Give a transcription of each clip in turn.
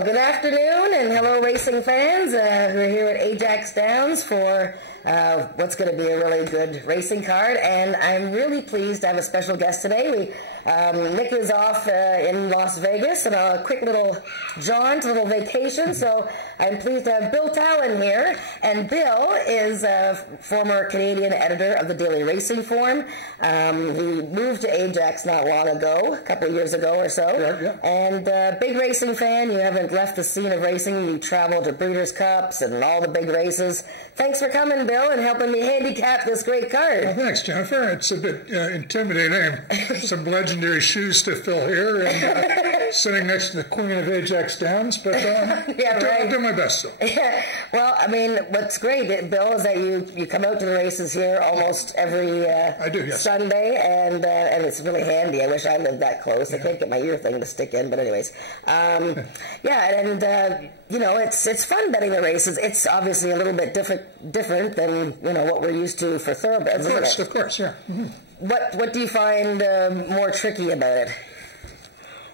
Well, good afternoon and hello racing fans. We're here at Ajax Downs for what's going to be a really good racing card, and I'm really pleased to have a special guest today. Nick is off in Las Vegas on a quick little jaunt, a little vacation, so I'm pleased to have Bill Talon here. And Bill is a former Canadian editor of the Daily Racing Form. He moved to Ajax not long ago, a couple of years ago or so. Yeah. And big racing fan. You haven't left the scene of racing. You travel to Breeders' Cups and all the big races. Thanks for coming, Bill, and helping me handicap this great card. Well, thanks, Jennifer. It's a bit intimidating. Some legendary shoes to fill here, and sitting next to the Queen of Ajax Downs, but I'll do my best. So. Yeah. Well, I mean, what's great, Bill, is that you come out to the races here almost every Sunday, and it's really handy. I wish I lived that close. I can't get my ear thing to stick in, but anyways. You know, it's fun betting the races. It's obviously a little bit different than, you know, what we're used to for thoroughbreds, isn't it? Of course, yeah. Mm-hmm. What do you find more tricky about it?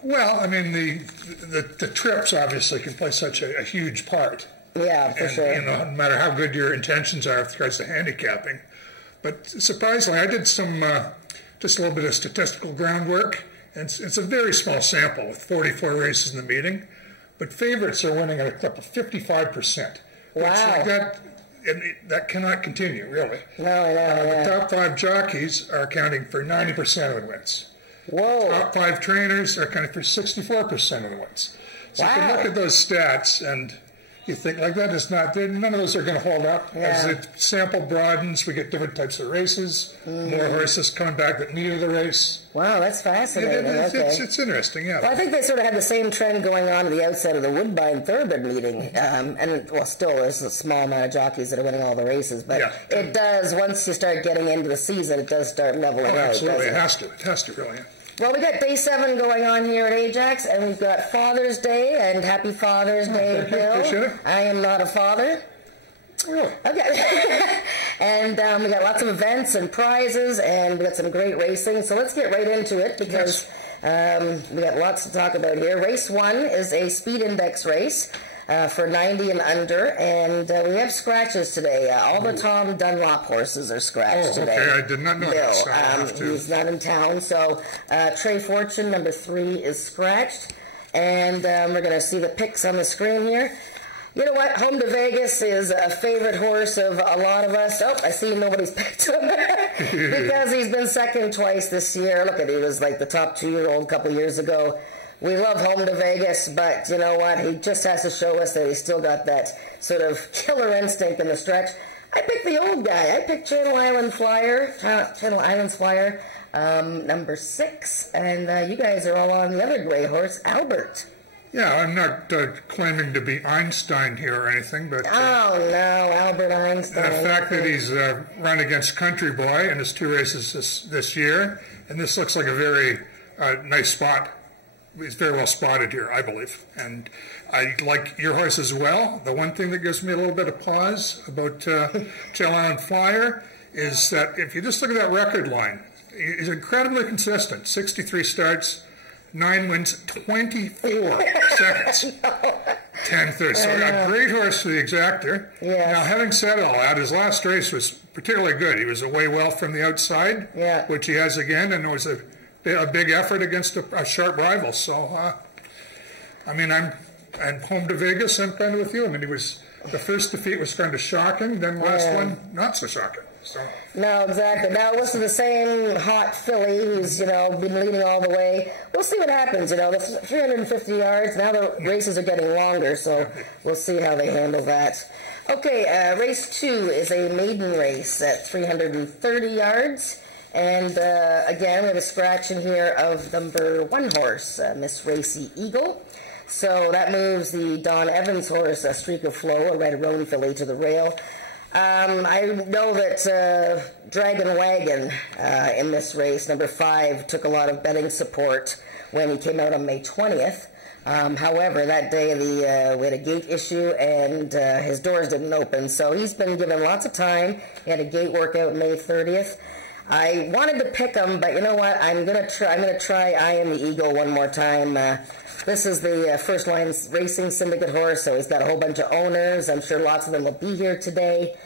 Well, I mean, the trips obviously can play such a huge part. Yeah, for sure. You know, no matter how good your intentions are with regards to handicapping. But surprisingly, I did some just a little bit of statistical groundwork, and it's a very small sample with 44 races in the meeting. But favorites are winning at a clip of 55%. Wow. That cannot continue, really. No, I know. The top 5 jockeys are accounting for 90% of the wins. Whoa. Top 5 trainers are accounting for 64% of the wins. So you can look at those stats and you think, like, that is not, none of those are going to hold up. Yeah. As the sample broadens, we get different types of races, more horses coming back that needed the race. Wow, that's fascinating. It's interesting, yeah. Well, I think they sort of had the same trend going on at the outset of the Woodbine Thoroughbred meeting. Still, there's a small amount of jockeys that are winning all the races, but it does, once you start getting into the season, it does start leveling out. Absolutely, it has to, really. Well, we got Day 7 going on here at Ajax, and we've got Father's Day, and Happy Father's Day, Bill. I am not a father. Oh. Okay. And we got lots of events and prizes, and we got some great racing. So let's get right into it, because we got lots to talk about here. Race 1 is a speed index race for 90 and under, and we have scratches today. All the Tom Dunlop horses are scratched today. Okay, I did not know Bill, that. he's not in town, so Trey Fortune, number 3, is scratched, and we're going to see the picks on the screen here. You know what? Home to Vegas is a favorite horse of a lot of us. Oh, I see nobody's picked him because he's been second twice this year. Look at, he was like the top 2-year-old a couple years ago. We love Home to Vegas, but you know what? He just has to show us that he's still got that sort of killer instinct in the stretch. I picked the old guy. I picked Channel Islands Flyer, number 6, and you guys are all on the other gray horse, Albert. Yeah, I'm not claiming to be Einstein here or anything, but... oh, no, Albert Einstein. The fact that he's run against Country Boy in his 2 races this year, and this looks like a very nice spot. He's very well spotted here, I believe. And I like your horse as well. The one thing that gives me a little bit of pause about Channel Islands Flyer is that if you just look at that record line, he's incredibly consistent. 63 starts, 9 wins, 24 seconds, 10 thirds. So a great horse for the exactor. Yes. Now, having said all that, his last race was particularly good. He was away well from the outside, which he has again, and it was a big effort against a sharp rival. So, I mean, I'm home to Vegas. I'm kind of with you. I mean, the first defeat was kind of shocking. Then last one, not so shocking. So. No, exactly. Now, listen, the same hot filly who's, you know, been leading all the way. We'll see what happens, you know, the 350 yards. Now the races are getting longer, so we'll see how they handle that. Okay, race 2 is a maiden race at 330 yards. And again, we have a scratch in here of number 1 horse, Miss Racy Eagle. So that moves the Don Evans horse, Streak of Flow, a red roan filly, to the rail. I know that Dragon Wagon in this race, number 5, took a lot of betting support when he came out on May 20th. However, that day we had a gate issue and his doors didn't open, so he's been given lots of time. He had a gate workout May 30th. I wanted to pick him, but you know what? I'm gonna try I Am the Eagle one more time. This is the First Line Racing Syndicate horse, so he's got a whole bunch of owners. I'm sure lots of them will be here today.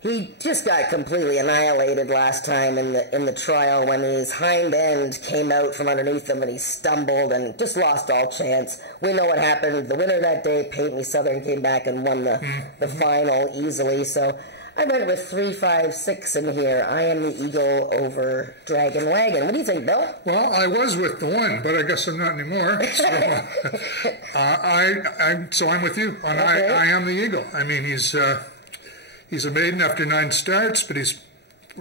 He just got completely annihilated last time in the trial when his hind end came out from underneath him and he stumbled and just lost all chance. We know what happened. The winner that day, Peyton Southern, came back and won the final easily. So I went with 3, 5, 6 in here. I Am the Eagle over Dragon Wagon. What do you think, Bill? Well, I was with the one, but I guess I'm not anymore. So I'm with you on okay. I Am the Eagle. I mean, he's a maiden after 9 starts, but he's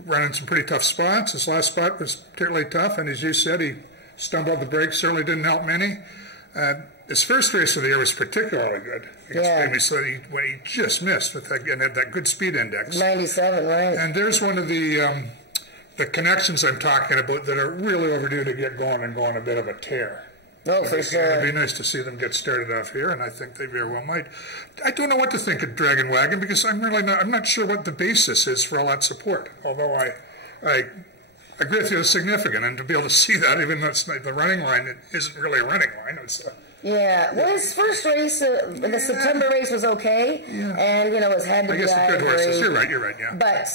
running some pretty tough spots. His last spot was particularly tough, and as you said, he stumbled the brakes, certainly didn't help many. His first race of the year was particularly good. So he just missed with that, and had that good speed index. 97, right. And there's one of the connections I'm talking about that are really overdue to get going and go on a bit of a tear. Oh, for sure. It'd be nice to see them get started off here, and I think they very well might. I don't know what to think of Dragon Wagon because I'm not sure what the basis is for all that support. Although I agree with you, it's significant, and to be able to see that, even though it's the running line, it isn't really a running line. It's yeah, well, his first race, the September race was okay, and, it had to be good horses. You're right, yeah. But,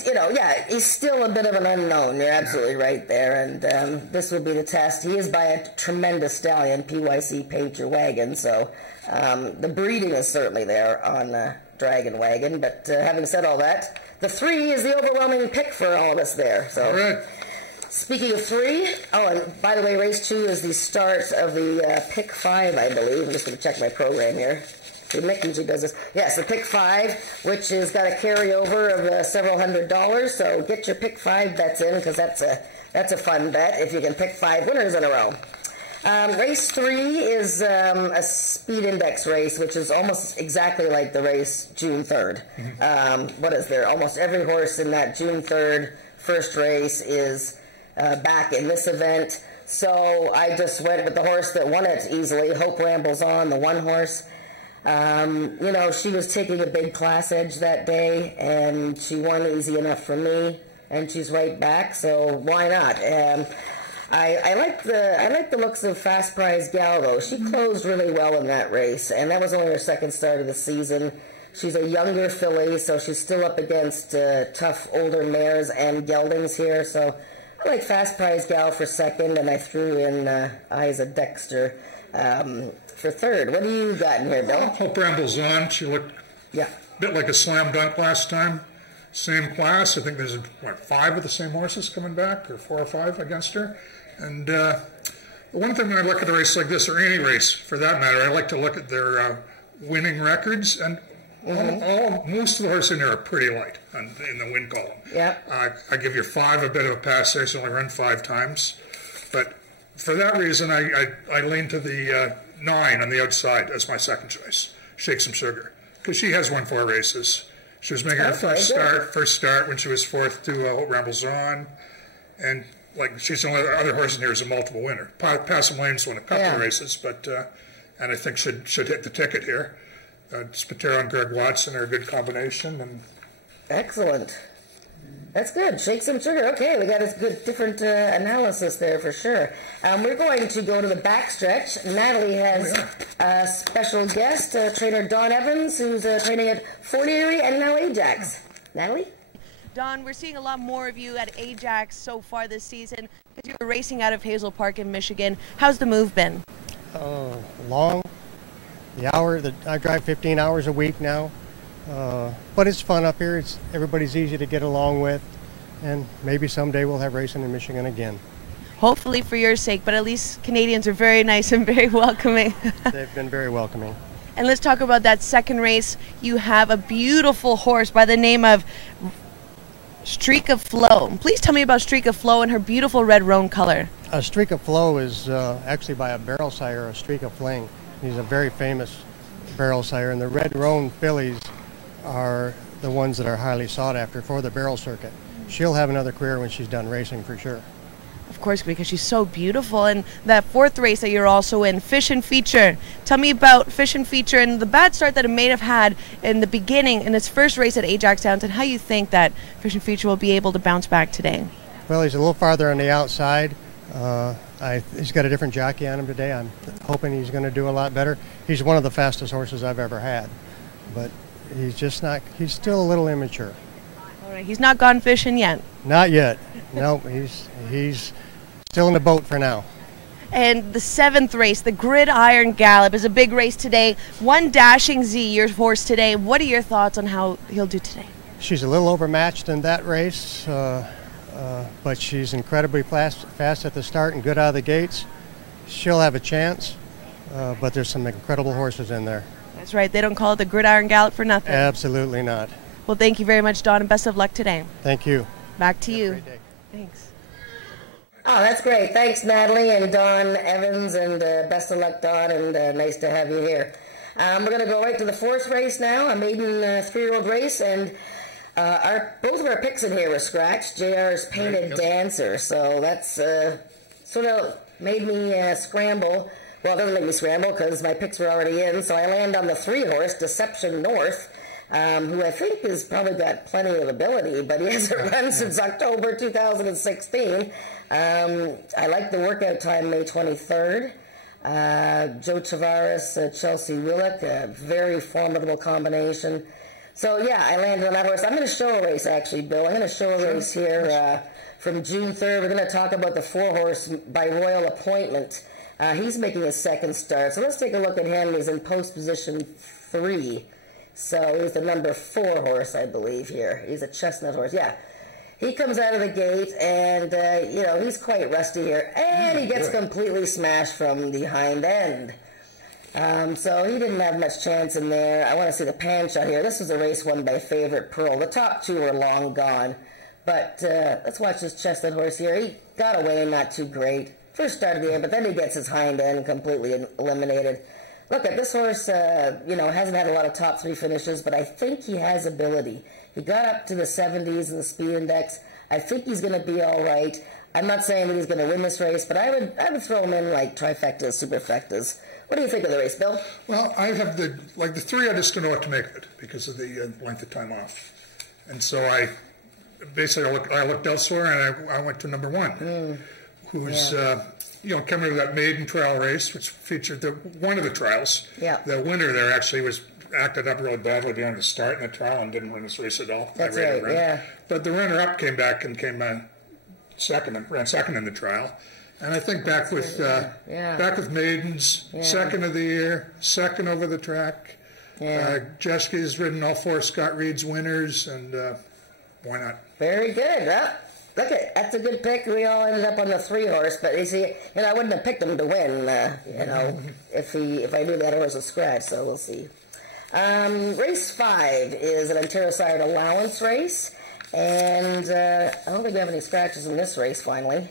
he's still a bit of an unknown. You're absolutely right there, and this would be the test. He is by a tremendous stallion, PYC Paint Your Wagon, so the breeding is certainly there on Dragon Wagon, but having said all that, the 3 is the overwhelming pick for all of us there. So. All right. Speaking of 3, and by the way, race 2 is the start of the pick 5, I believe. I'm just going to check my program here. See, Mick usually does this. Yes, the pick 5, which has got a carryover of several $100s. So get your pick 5 bets in, because that's a fun bet if you can pick 5 winners in a row. Race 3 is a speed index race, which is almost exactly like the race June 3rd. What is there? Almost every horse in that June 3rd first race is back in this event, so I just went with the horse that won it easily, Hope Rambles On, the 1 horse. She was taking a big class edge that day, and she won easy enough for me, and she's right back, so why not? I like the looks of Fast Prize Gal, though. She closed really well in that race, and that was only her 2nd start of the season. She's a younger filly, so she's still up against tough older mares and geldings here, so I like Fast Prize Gal for 2nd, and I threw in Isa Dexter for 3rd. What do you got in here, Bill? Hope Rambles On. She looked a bit like a slam dunk last time. Same class. I think there's 5 of the same horses coming back, or 4 or 5 against her. And the one thing when I look at a race like this, or any race for that matter, I like to look at their winning records, and most of the horses in there are pretty light in the win column. Yeah. I give your 5 a bit of a pass there, so I run 5 times. But for that reason, I lean to the 9 on the outside as my 2nd choice, Shake Some Sugar, because she has won 4 races. She was making her first start when she was 4th to Hope Rambles On, and she's the only other horse in here is a multiple winner. Passum Lane's won a couple of races, but and I think should hit the ticket here. Spatero and Greg Watson are a good combination. And excellent. That's good. Shake Some Sugar. Okay, we got a good different analysis there for sure. We're going to go to the backstretch. Natalie has a special guest, trainer Don Evans, who's training at Fort Erie and now Ajax. Natalie? Don, we're seeing a lot more of you at Ajax so far this season because you were racing out of Hazel Park in Michigan. How's the move been? Long. I drive 15 hours a week now, but it's fun up here. Everybody's easy to get along with, and maybe someday we'll have racing in Michigan again. Hopefully for your sake, but at least Canadians are very nice and very welcoming. They've been very welcoming. And let's talk about that 2nd race. You have a beautiful horse by the name of Streak of Flow. Please tell me about Streak of Flow and her beautiful red roan color. A Streak of Flow is actually by a barrel sire, a Streak of Fling. He's a very famous barrel sire, and the red roan fillies are the ones that are highly sought after for the barrel circuit. She'll have another career when she's done racing for sure. Of course, because she's so beautiful. And that 4th race that you're also in, Fish and Feature. Tell me about Fish and Feature and the bad start that it may have had in the beginning in its first race at Ajax Downs, and how you think that Fish and Feature will be able to bounce back today. Well, he's a little farther on the outside. He's got a different jockey on him today. I'm hoping he's going to do a lot better. He's one of the fastest horses I've ever had, but he's just not. He's still a little immature. All right, he's not gone fishing yet. Not yet. No, he's still in the boat for now. And the 7th race, the Gridiron Gallop, is a big race today. One Dashing Z, your horse today. What are your thoughts on how he'll do today? She's a little overmatched in that race, but she's incredibly fast at the start and good out of the gates. She'll have a chance, but there's some incredible horses in there. That's right. They don't call it the Gridiron Gallop for nothing. Absolutely not. Well, thank you very much, Don, and best of luck today. Thank you. Back to you. Great day. Thanks. Oh, that's great. Thanks, Natalie and Don Evans, and best of luck, Don, and nice to have you here. We're going to go right to the 4th race now, a maiden 3-year-old race, and both of our picks in here were scratched. JR's Painted Dancer, so that's sort of made me scramble. Well, it doesn't make me scramble because my picks were already in, so I land on the 3-horse, Deception North, who I think has probably got plenty of ability, but he hasn't run since October 2016. I like the workout time, May 23rd. Joe Tavares, Chelsea Willock, a very formidable combination. So, yeah, I landed on that horse. I'm going to show a race, actually, Bill. I'm going to show a race here from June 3rd. We're going to talk about the 4-horse by Royal Appointment. He's making his 2nd start. So let's take a look at him. He's in post position 3. So he's the number 4 horse, I believe, here. He's a chestnut horse. Yeah. He comes out of the gate, and, you know, he's quite rusty here. And he gets completely smashed from the hind end. So he didn't have much chance in there. I want to see the pan shot here. This was a race won by Favorite Pearl. The top 2 are long gone. But let's watch this chestnut horse here. He got away not too great. First start of the end, but then he gets his hind end completely eliminated. Look at this horse, you know, hasn't had a lot of top 3 finishes, but I think he has ability. He got up to the 70s in the speed index. I think he's going to be all right. I'm not saying that he's going to win this race, but I would throw him in like trifectas, superfectas. What do you think of the race, Bill? Well, I have the 3, I just don't know what to make of it because of the length of time off. And so I looked elsewhere, and I went to number 1, who's, you know, coming to that maiden trial race, which featured one of the trials. Yeah. The winner there actually acted up really badly during the start in the trial and didn't win this race at all. That's right, yeah. But the runner-up came back and ran second in the trial. And I think back with maidens, 2nd of the year, 2nd over the track. Yeah. Jeski's ridden all 4 Scott Reed's winners, and why not? Very good. Well, look, that's a good pick. We all ended up on the 3-horse, but you see, you know, I wouldn't have picked him to win, you know, if I knew that horse was scratched. So we'll see. Race 5 is an Anteroside allowance race, and I don't think we have any scratches in this race. Finally,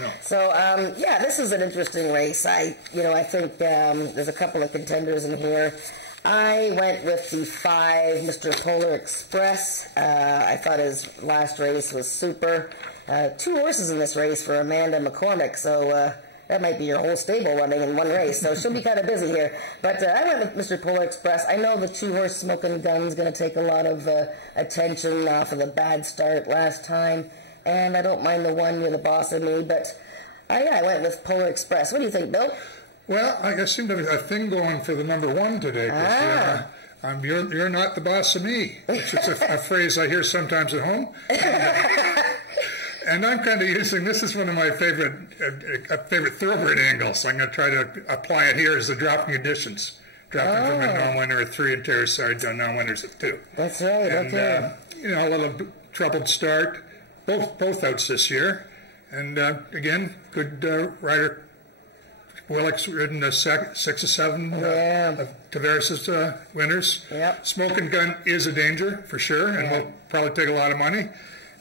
no. So yeah, this is an interesting race. I think there's a couple of contenders in here. I went with the 5, Mr. Polar Express. I thought his last race was super. 2 horses in this race for Amanda McCormick, so that might be your whole stable running in one race, so she'll be kind of busy here. But I went with Mr. Polar Express. I know the 2-horse Smoking Gun's going to take a lot of attention off of the bad start last time, and I don't mind the 1, You're the Boss of Me, but I went with Polar Express. What do you think, Bill? Well, I seem to have a thing going for the number 1 today. You're not the boss of me, which is a phrase I hear sometimes at home. And I'm kind of using, this is one of my favorite thoroughbred angles. I'm going to try to apply it here as the dropping conditions. Dropping from a non-winner of 3 and Terracide to non-winners of 2. That's right, and, you know, a little troubled start. Both outs this year. And again, good rider. Willock's ridden 6 or 7 of Tavares' winners. Yep. Smoking Gun is a danger, for sure, and will probably take a lot of money.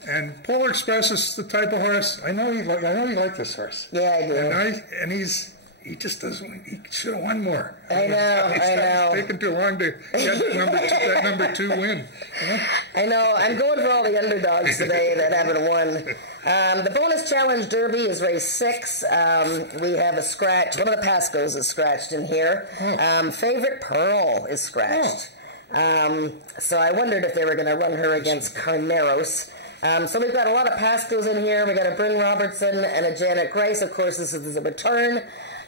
And Polar Express is the type of horse. I know you like this horse. Yeah, I do. And he just doesn't. He should have won more. I know. It's taken too long to get that number 2 win. You know? I know. I'm going for all the underdogs today that haven't won. The bonus challenge derby is race 6. We have a scratch. One of the Pascos is scratched in here. Favorite Pearl is scratched. So I wondered if they were going to run her against Carneros. So we've got a lot of Pascos in here. We've got a Bryn Robertson and a Janet Grice. Of course, this is a return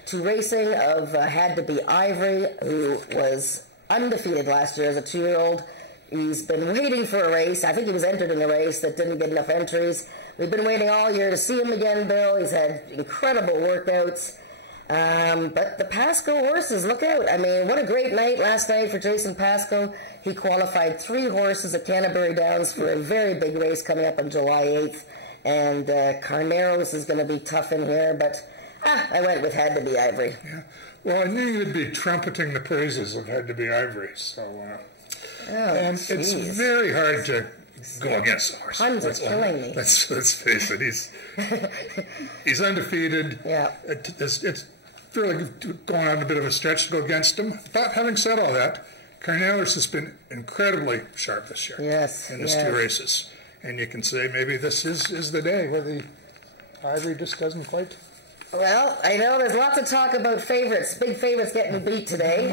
to racing of Had to Be Ivory, who was undefeated last year as a 2-year-old. He's been waiting for a race. I think he was entered in a race that didn't get enough entries. We've been waiting all year to see him again, Bill. He's had incredible workouts. But the Pasco horses, look out. I mean, what a great night last night for Jason Pasco. He qualified 3 horses at Canterbury Downs for a very big race coming up on July 8th. And Carneros is going to be tough in here, but I went with Had to Be Ivory. Yeah. Well, I knew you'd be trumpeting the praises of Had to Be Ivory, so... and geez. it's very hard to go against the horse. Puns are killing me. Let's face it. He's undefeated. Yeah. It's really going on a bit of a stretch to go against him. But having said all that, Carneros has been incredibly sharp this year. Yes. In his 2 races. And you can say maybe this is the day where the Ivory just doesn't quite... Well, I know there's lots of talk about favorites, big favorites getting beat today.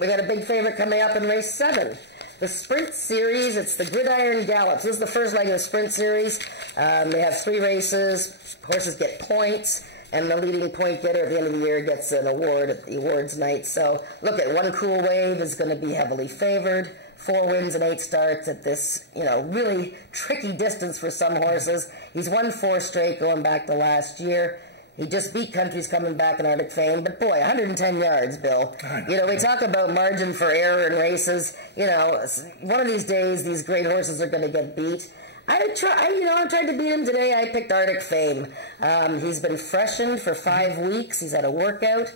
We got a big favorite coming up in race 7. The Sprint Series, it's the Gridiron Gallops. This is the first leg of the Sprint Series. They have 3 races. Horses get points, and the leading point getter at the end of the year gets an award at the awards night. So look at One Cool Wave is going to be heavily favored. 4 wins and 8 starts at this, really tricky distance for some horses. He's won 4 straight going back to last year. He just beat Country's Coming Back in Arctic Fame, but boy, 110 yards, Bill. We talk about margin for error in races. One of these days, these great horses are going to get beat. I tried to beat him today. I picked Arctic Fame. He's been freshened for 5 weeks. He's had a workout.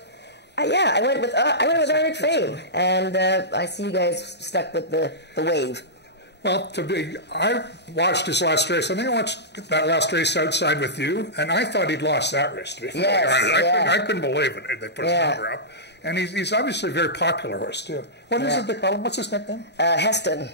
I went with Arctic Fame, and I see you guys stuck with the Wave. Well, I watched his last race. I think I watched that last race outside with you, and I thought he'd lost that race, to be fair. I couldn't believe it. They put his number up. And he's obviously a very popular horse, too. What is it they call him? What's his nickname? Heston.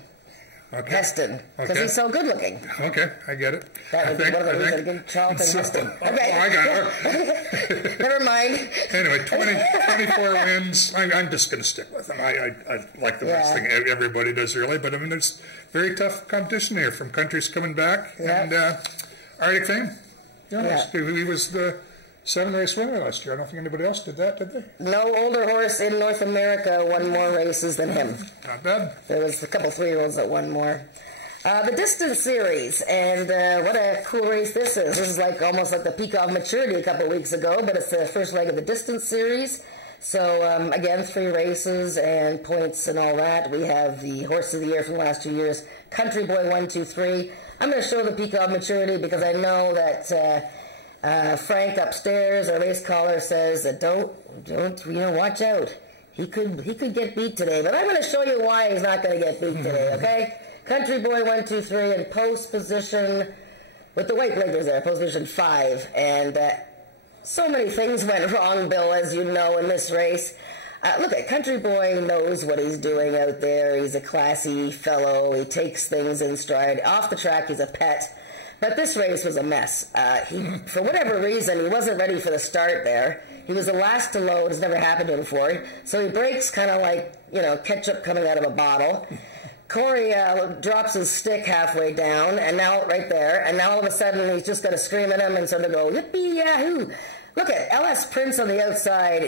Okay. Heston, because he's so good looking. Okay, I get it. That would be one of the reasons again, Charlton Heston. Okay. I got it. Never mind. Anyway, 24 wins. I'm just going to stick with him. I like the best thing everybody does, really. But, I mean, there's very tough competition here from Country's Coming Back and Arctic Fame. He was the 7-race winner last year. I don't think anybody else did that, did they? No older horse in North America won more races than him. Not bad. There was a couple 3-year-olds that won more. The Distance Series, and what a cool race this is. This is almost like the peak of maturity a couple weeks ago, but it's the first leg of the Distance Series. So, again, 3 races and points and all that. We have the Horse of the Year from the last 2 years, Country Boy 1, 2, 3. I'm going to show the peak of maturity because I know that... Frank upstairs, our race caller, says that don't, watch out. He could get beat today, but I'm going to show you why he's not going to get beat today, okay? Country Boy 1, 2, 3 in post position with the white blinkers there, post position 5, and so many things went wrong, Bill, as you know, in this race. Look at Country Boy knows what he's doing out there. He's a classy fellow. He takes things in stride. Off the track, he's a pet. But this race was a mess. For whatever reason, he wasn't ready for the start there. He was the last to load. It's never happened to him before. So he breaks kind of like, ketchup coming out of a bottle. Corey drops his stick halfway down, and now right there, and now all of a sudden he's just going to scream at him and sort of go, yippee yahoo. Look at LS Prince on the outside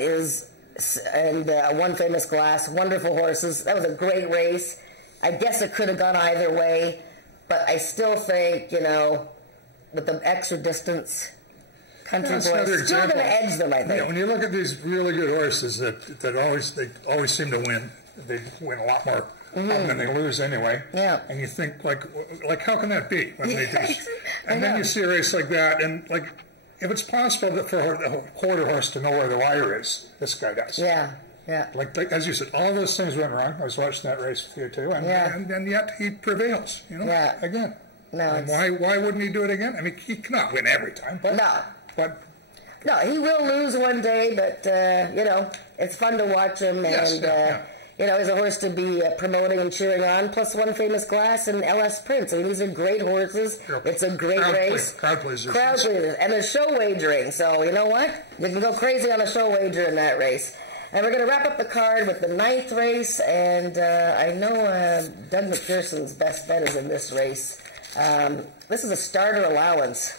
and One Famous Glass, wonderful horses. That was a great race. I guess it could have gone either way. But I still think, with the extra distance, Country Boy is still going to edge them, I think. Yeah, when you look at these really good horses they always seem to win. They win a lot more than they lose anyway. Yeah. And you think, like how can that be? When they do? And then you see a race like that, and if it's possible for a quarter horse to know where the wire is, this guy does. Yeah. Yeah. Like as you said, all those things went wrong. I was watching that race with you too, and yet he prevails. Again. No. And why wouldn't he do it again? I mean, he cannot win every time. But, no, he will lose one day. But it's fun to watch him, and he's a horse to be promoting and cheering on. Plus One Famous Glass and LS Prince. I mean, these are great horses. It's a great race. Crowd pleasers. And a show wagering. So you know what? You can go crazy on a show wager in that race. And we're going to wrap up the card with the 9th race, and I know Doug McPherson's best bet is in this race. This is a starter allowance.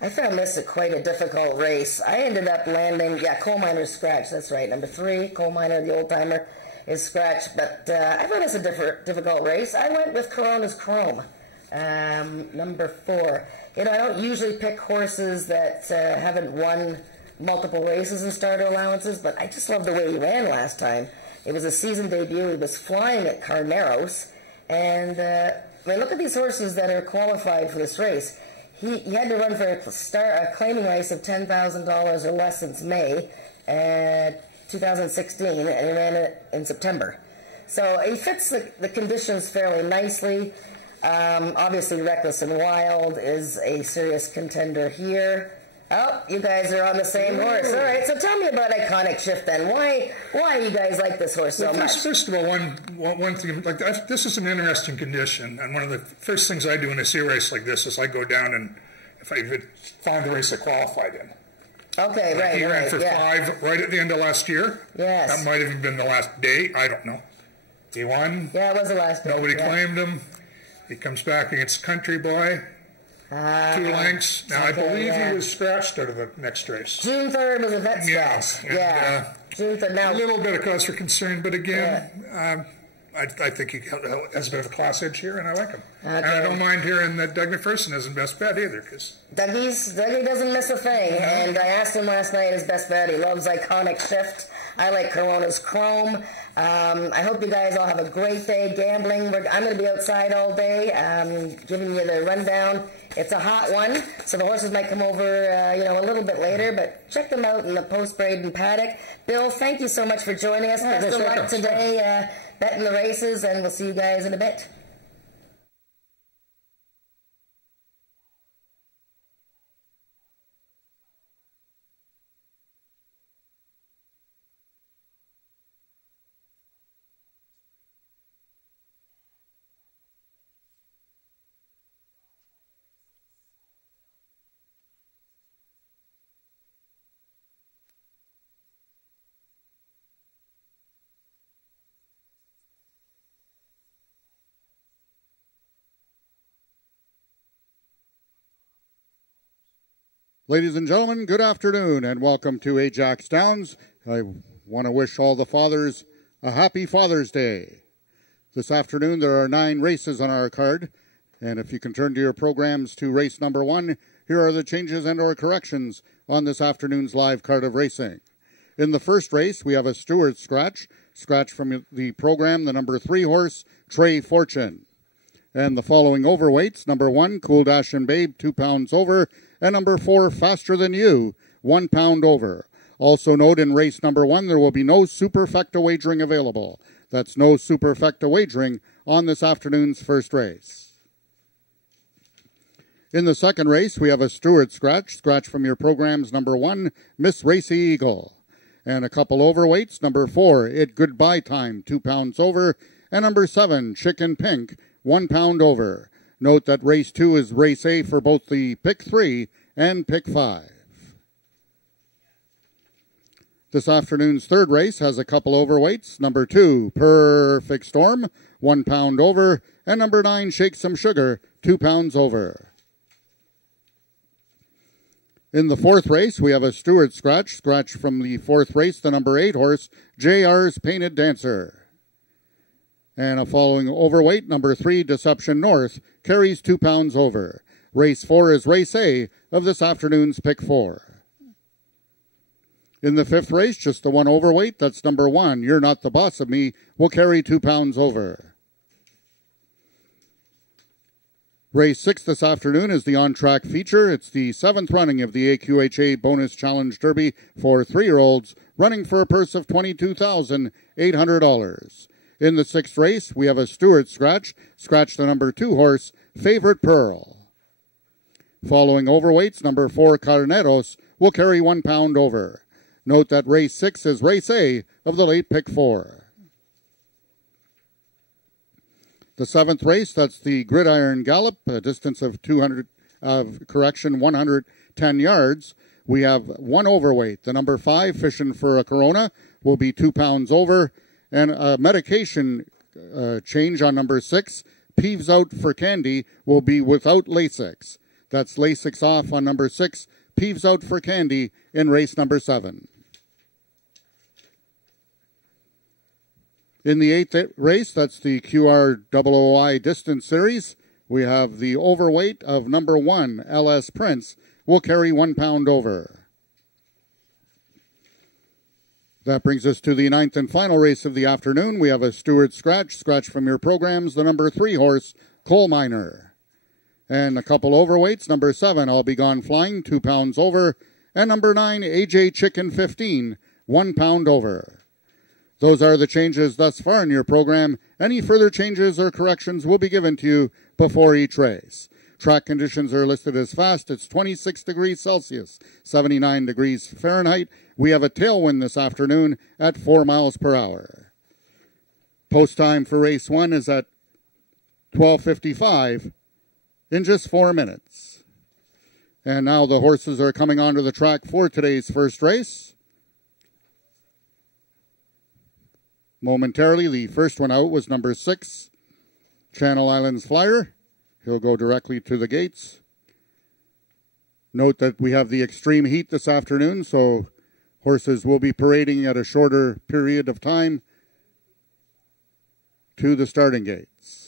I found this quite a difficult race. I ended up landing, Coal Miner's scratch, that's right. Number 3, Coal Miner, the old timer, is scratch. But I found this a difficult race. I went with Corona's Chrome, number 4. You know, I don't usually pick horses that haven't won multiple races in starter allowances, but I just love the way he ran last time. It was a season debut. He was flying at Carneros. And I mean, look at these horses that are qualified for this race. He had to run for a claiming race of $10,000 or less since May 2016, and he ran it in September. So he fits the conditions fairly nicely. Obviously, Reckless and Wild is a serious contender here. Oh, you guys are on the same horse. All right, so tell me about Iconic Shift then. Why do you guys like this horse so much? First of all, one thing, like this is an interesting condition, and one of the first things I do when I see a race like this is I go down and if I find the race I qualified in. Okay, like right, he ran for 5 right at the end of last year. Yes. That might have even been the last day. I don't know. He won. Yeah, it was the last day. Nobody claimed him. He comes back against Country Boy. 2 lengths. Now, I believe he was scratched out of the next race. June 3rd was a vet scratch. Yeah. June 3rd. Now, a little bit of cause for concern, but again, I think he has a bit of a class edge here, and I like him. Okay. And I don't mind hearing that Doug McPherson isn't best bet either. Dougie doesn't miss a thing, and I asked him last night his best bet. He loves Iconic Shift. I like Corona's Chrome. I hope you guys all have a great day gambling. I'm going to be outside all day giving you the rundown. It's a hot one, so the horses might come over a little bit later, but check them out in the post-Braden paddock. Bill, thank you so much for joining us. Best of luck today betting the races, and we'll see you guys in a bit. Ladies and gentlemen, good afternoon and welcome to Ajax Downs. I want to wish all the fathers a happy Father's Day. This afternoon there are 9 races on our card, and if you can turn to your programs to race number 1, here are the changes and or corrections on this afternoon's live card of racing. In the first race, we have a Stewart scratch from the program, the number 3 horse, Trey Fortune. And the following overweights, number 1, Cool Dash and Babe, 2 pounds over, and number 4, Faster Than You, 1 pound over. Also note in race number 1, there will be no superfecta wagering available. That's no superfecta wagering on this afternoon's first race. In the second race, we have a Stewart scratch from your programs, number 1, Miss Racy Eagle. And a couple overweights, number 4, It Goodbye Time, 2 pounds over, and number 7, Chicken Pink, 1 pound over. Note that race 2 is race A for both the pick 3 and pick 5. This afternoon's third race has a couple overweights. Number 2, Perfect Storm, 1 pound over, and number 9, Shake Some Sugar, 2 pounds over. In the fourth race, we have a Stewart scratch from the fourth race, the number 8 horse, JR's Painted Dancer. And a following overweight, number 3, Deception North, carries 2 pounds over. Race 4 is race A of this afternoon's pick 4. In the fifth race, just the one overweight, that's number 1, You're Not the Boss of Me, will carry 2 pounds over. Race 6 this afternoon is the on-track feature. It's the 7th running of the AQHA Bonus Challenge Derby for 3-year-olds, running for a purse of $22,800. In the 6th race, we have a Stewart scratch the number 2 horse, Favorite Pearl. Following overweights, number 4, Carneros, will carry 1 pound over. Note that race 6 is race A of the late pick 4. The 7th race, that's the Gridiron Gallop, a distance of 110 yards. We have 1 overweight. The number 5, Fishing for a Corona, will be 2 pounds over. And a medication change on number 6, Peeves Out for Candy will be without Lasix. That's Lasix off on number 6, Peeves Out for Candy in race number 7. In the 8th race, that's the QROOI Distance Series, we have the overweight of number 1, LS Prince, will carry 1 pound over. That brings us to the 9th and final race of the afternoon. We have a Stewart scratch from your programs, the number 3 horse, Coal Miner. And a couple overweights, number 7, I'll Be Gone Flying, 2 pounds over, and number 9, AJ Chicken 15, 1 pound over. Those are the changes thus far in your program. Any further changes or corrections will be given to you before each race. Track conditions are listed as fast. It's 26 degrees Celsius, 79 degrees Fahrenheit. We have a tailwind this afternoon at 4 miles per hour. Post time for race 1 is at 12:55 in just 4 minutes. And now the horses are coming onto the track for today's first race. Momentarily, the first one out was number 6, Channel Islands Flyer. He'll go directly to the gates. Note that we have the extreme heat this afternoon, so horses will be parading at a shorter period of time to the starting gates.